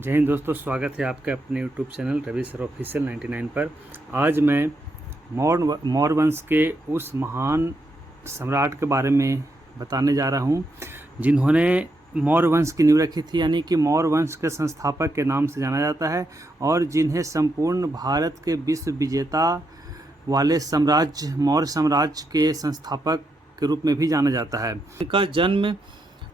जय हिंद दोस्तों, स्वागत है आपका अपने YouTube channel Ravi sir official 99 पर। आज मैं मौर्य वंश के उस महान सम्राट के बारे में बताने जा रहा हूँ जिन्होंने मौर्य वंश की नींव रखी थी, यानी कि मौर्य वंश के संस्थापक के नाम से जाना जाता है और जिन्हें संपूर्ण भारत के विश्व विजेता वाले साम्राज्य मौर्य साम्राज्य के संस्थापक के रूप में भी जाना जाता है। इनका जन्म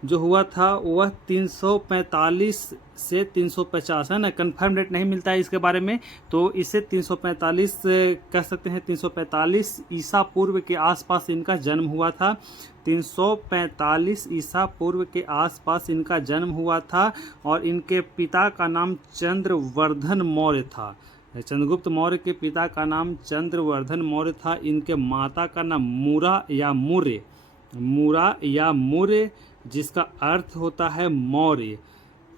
जो हुआ था वह 345 से 350 है ना, कन्फर्म डेट नहीं मिलता है इसके बारे में, तो इसे 345 कह सकते हैं। 345 ईसा पूर्व के आसपास इनका जन्म हुआ था। 345 ईसा पूर्व के आसपास इनका जन्म हुआ था और इनके पिता का नाम चंद्रवर्धन मौर्य था। चंद्रगुप्त मौर्य के पिता का नाम चंद्रवर्धन मौर्य था। इनके माता का नाम मूरा या मूर्य जिसका अर्थ होता है मौर्य।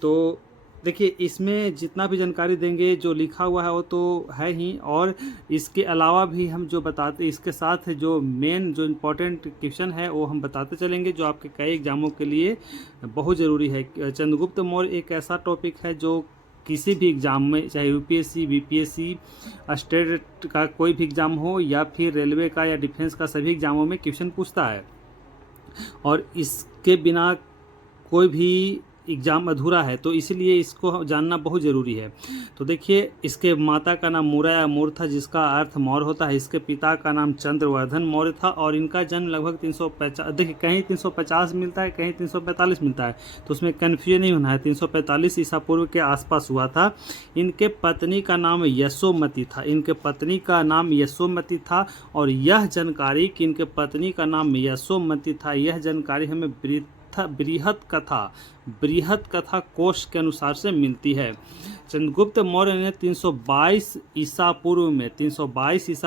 तो देखिए, इसमें जितना भी जानकारी देंगे जो लिखा हुआ है वो तो है ही, और इसके अलावा भी हम जो बताते, इसके साथ जो मेन जो इम्पोर्टेंट क्वेश्चन है वो हम बताते चलेंगे जो आपके कई एग्जामों के लिए बहुत ज़रूरी है। चंद्रगुप्त मौर्य एक ऐसा टॉपिक है जो किसी भी एग्ज़ाम में, चाहे यूपीएससी, बीपीएससी, स्टेट का कोई भी एग्ज़ाम हो या फिर रेलवे का या डिफेंस का, सभी एग्ज़ामों में क्वेश्चन पूछता है और इसके बिना कोई भी एग्ज़ाम अधूरा है, तो इसीलिए इसको जानना बहुत ज़रूरी है। तो देखिए, इसके माता का नाम मूरा या मूर था जिसका अर्थ मौर्य होता है। इसके पिता का नाम चंद्रवर्धन मौर्य था और इनका जन्म लगभग 350, देखिए कहीं 350 मिलता है, कहीं 345 मिलता है, तो उसमें कन्फ्यूजन नहीं होना है। 345 ईसा पूर्व के आसपास हुआ था। इनके पत्नी का नाम यशोमती था। और यह जानकारी कि इनके पत्नी का नाम यशोमती था, यह जानकारी हमें बृहत कथा कोश के अनुसार से मिलती है। चंद्रगुप्त मौर्य ने 322 ईसा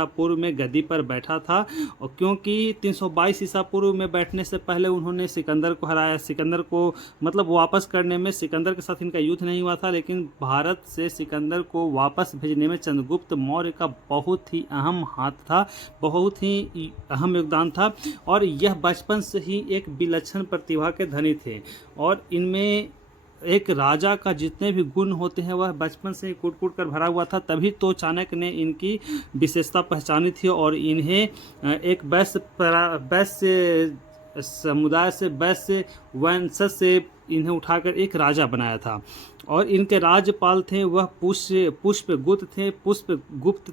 पूर्व में गद्दी पर बैठा था, और क्योंकि 322 ईसा पूर्व में बैठने से पहले उन्होंने सिकंदर को हराया। सिकंदर को मतलब वापस करने में सिकंदर के साथ इनका युद्ध नहीं हुआ था, लेकिन भारत से सिकंदर को वापस भेजने में चंद्रगुप्त मौर्य का बहुत ही अहम हाथ था, बहुत ही अहम योगदान था। और यह बचपन से ही एक विलक्षण प्रतिभा के धनी थे और इनमें एक राजा का जितने भी गुण होते हैं वह बचपन से ही कूट कूट कर भरा हुआ था। तभी तो चाणक्य ने इनकी विशेषता पहचानी थी और इन्हें एक वैश्य समुदाय से, वैश्य वंशज से इन्हें उठाकर एक राजा बनाया था। और इनके राज्यपाल थे वह पुष्पगुप्त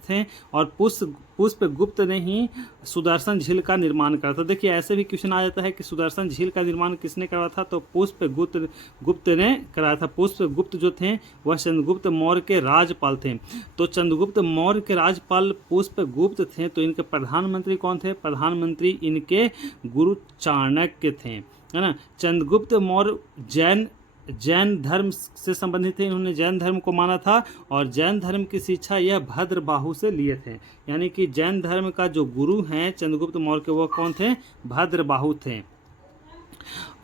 थे और पुष्पगुप्त ने ही सुदर्शन झील का निर्माण करा था। देखिए, ऐसे भी क्वेश्चन आ जाता है कि सुदर्शन झील का निर्माण किसने करा था, तो पुष्पगुप्त ने कराया था। पुष्पगुप्त जो थे वह चंद्रगुप्त मौर्य के राज्यपाल थे। तो चंद्रगुप्त मौर्य के राज्यपाल पुष्पगुप्त थे, तो इनके प्रधानमंत्री कौन थे? प्रधानमंत्री इनके गुरु चाणक्य थे, है ना। चंद्रगुप्त मौर्य जैन धर्म से संबंधित थे। इन्होंने जैन धर्म को माना था और जैन धर्म की शिक्षा यह भद्रबाहु से लिए थे, यानी कि जैन धर्म का जो गुरु हैं चंद्रगुप्त मौर्य के, वो कौन थे? भद्रबाहु थे।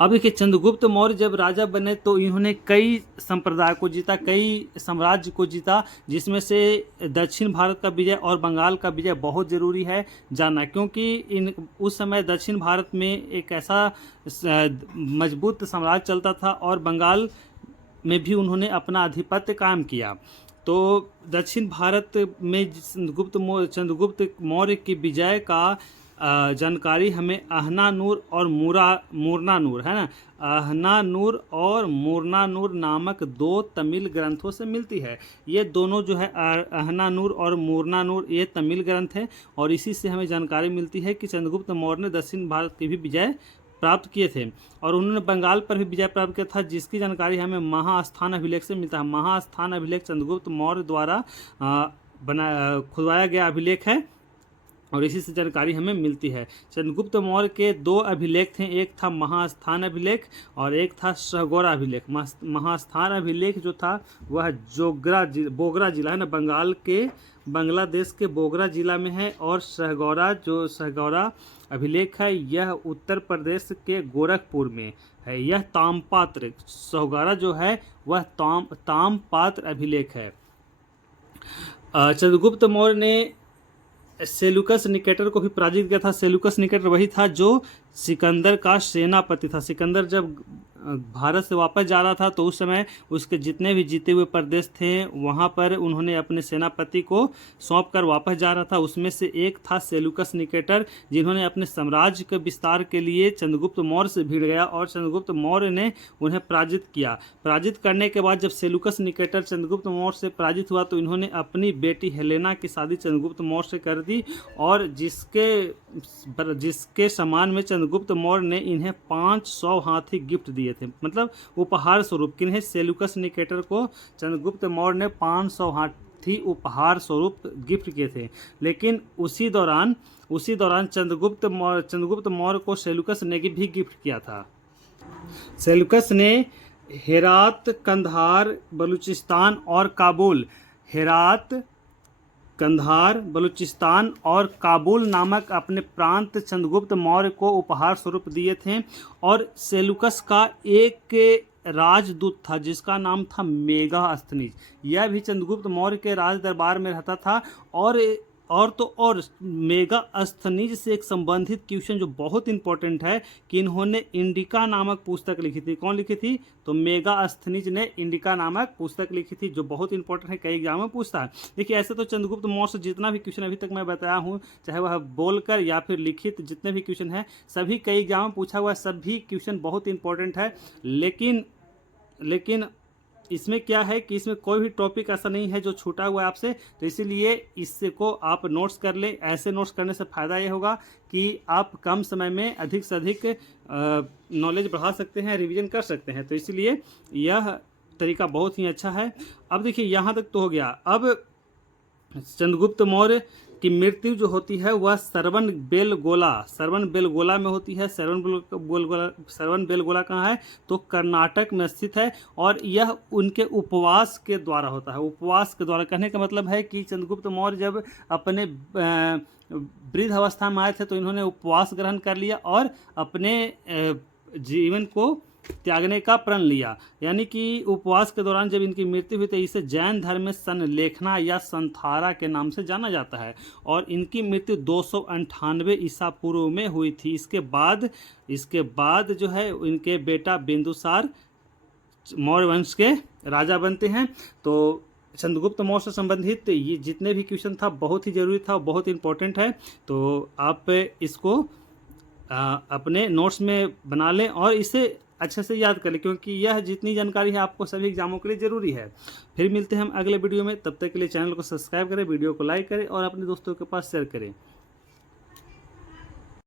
अब देखिए, चंद्रगुप्त मौर्य जब राजा बने तो इन्होंने कई संप्रदाय को जीता, कई साम्राज्य को जीता, जिसमें से दक्षिण भारत का विजय और बंगाल का विजय बहुत ज़रूरी है जानना, क्योंकि उस समय दक्षिण भारत में एक ऐसा मजबूत साम्राज्य चलता था और बंगाल में भी उन्होंने अपना आधिपत्य कायम किया। तो दक्षिण भारत में चंद्रगुप्त मौर्य की विजय का जानकारी हमें अहनानूर और मूर्नानूर, है ना, अहनानूर और मूर्नानूर नामक दो तमिल ग्रंथों से मिलती है। ये दोनों जो है अहनानूर और मूर्नानूर, ये तमिल ग्रंथ है और इसी से हमें जानकारी मिलती है कि चंद्रगुप्त मौर्य ने दक्षिण भारत की भी विजय प्राप्त किए थे और उन्होंने बंगाल पर भी विजय प्राप्त किया था, जिसकी जानकारी हमें महास्थान अभिलेख से मिलता है। महास्थान अभिलेख चंद्रगुप्त मौर्य द्वारा खुदवाया गया अभिलेख है और इसी से जानकारी हमें मिलती है। चंद्रगुप्त मौर्य के दो अभिलेख थे, एक था महास्थान अभिलेख और एक था सहगौरा अभिलेख। महास्थान अभिलेख जो था वह बोगरा जिला, है ना, बांग्लादेश के बोगरा जिला में है, और सहगौरा अभिलेख है यह उत्तर प्रदेश के गोरखपुर में है। यह तामपात्र, सहगौरा जो है वह तामपात्र अभिलेख है। चंद्रगुप्त मौर्य ने सेल्यूकस निकेटर को भी पराजित किया था। सेल्यूकस निकेटर वही था जो सिकंदर का सेनापति था। सिकंदर जब भारत से वापस जा रहा था तो उस समय उसके जितने भी जीते हुए प्रदेश थे वहाँ पर उन्होंने अपने सेनापति को सौंप कर वापस जा रहा था। उसमें से एक था सेल्यूकस निकेटर, जिन्होंने अपने साम्राज्य के विस्तार के लिए चंद्रगुप्त मौर्य से भिड़ गया और चंद्रगुप्त मौर्य ने उन्हें पराजित किया। पराजित करने के बाद जब सेल्यूकस निकेटर चंद्रगुप्त मौर्य से पराजित हुआ तो इन्होंने अपनी बेटी हेलेना की शादी चंद्रगुप्त मौर्य से कर दी और जिसके सम्मान में चंद्रगुप्त मौर्य ने इन्हें 500 हाथी गिफ्ट दिए थे, मतलब उपहार स्वरूप। किन्हें? सेल्यूकस निकेटर को चंद्रगुप्त मौर्य ने 500 हाथी उपहार स्वरूप गिफ्ट किए थे। लेकिन उसी दौरान चंद्रगुप्त मौर्य को सेल्यूकस ने भी गिफ्ट किया था। सेल्यूकस ने हेरात, कंधार, बलूचिस्तान और काबुल नामक अपने प्रांत चंद्रगुप्त मौर्य को उपहार स्वरूप दिए थे। और सेल्यूकस का एक राजदूत था जिसका नाम था मेगास्थनीज। यह भी चंद्रगुप्त मौर्य के राज दरबार में रहता था। और मेगास्थनीज से एक संबंधित क्वेश्चन जो बहुत इंपॉर्टेंट है कि इन्होंने इंडिका नामक पुस्तक लिखी थी। कौन लिखी थी? तो मेगास्थनीज ने इंडिका नामक पुस्तक लिखी थी, जो बहुत इंपॉर्टेंट है, कई एग्जाम में पूछता है। देखिए, ऐसे तो चंद्रगुप्त मौर्य से जितना भी क्वेश्चन अभी तक मैं बताया हूँ, चाहे वह बोलकर या फिर लिखित, जितने भी क्वेश्चन है सभी कई एग्जाम में पूछा हुआ है, सभी क्वेश्चन बहुत इंपॉर्टेंट है। लेकिन इसमें क्या है कि इसमें कोई भी टॉपिक ऐसा नहीं है जो छूटा हुआ है आपसे, तो इसीलिए इसको आप नोट्स कर लें। ऐसे नोट्स करने से फ़ायदा ये होगा कि आप कम समय में अधिक से अधिक नॉलेज बढ़ा सकते हैं, रिवीजन कर सकते हैं। तो इसलिए यह तरीका बहुत ही अच्छा है। अब देखिए, यहाँ तक तो हो गया। अब चंद्रगुप्त मौर्य की मृत्यु जो होती है वह श्रवण बेलगोला में होती है। श्रवण बेलगोला कहाँ है? तो कर्नाटक में स्थित है। और यह उनके उपवास के द्वारा होता है। उपवास के द्वारा कहने का मतलब है कि चंद्रगुप्त मौर्य जब अपने वृद्ध अवस्था में आए थे तो इन्होंने उपवास ग्रहण कर लिया और अपने जीवन को त्यागने का प्रण लिया। यानी कि उपवास के दौरान जब इनकी मृत्यु हुई तो इसे जैन धर्म में संलेखना या संथारा के नाम से जाना जाता है। और इनकी मृत्यु 298 ईसा पूर्व में हुई थी। इसके बाद जो है इनके बेटा बिंदुसार मौर्य वंश के राजा बनते हैं। तो चंद्रगुप्त मौर्य से संबंधित ये जितने भी क्वेश्चन था बहुत ही जरूरी था, बहुत इंपॉर्टेंट है। तो आप इसको अपने नोट्स में बना लें और इसे अच्छे से याद कर लें, क्योंकि यह जितनी जानकारी है आपको सभी एग्जामों के लिए ज़रूरी है। फिर मिलते हैं हम अगले वीडियो में। तब तक के लिए चैनल को सब्सक्राइब करें, वीडियो को लाइक करें और अपने दोस्तों के पास शेयर करें।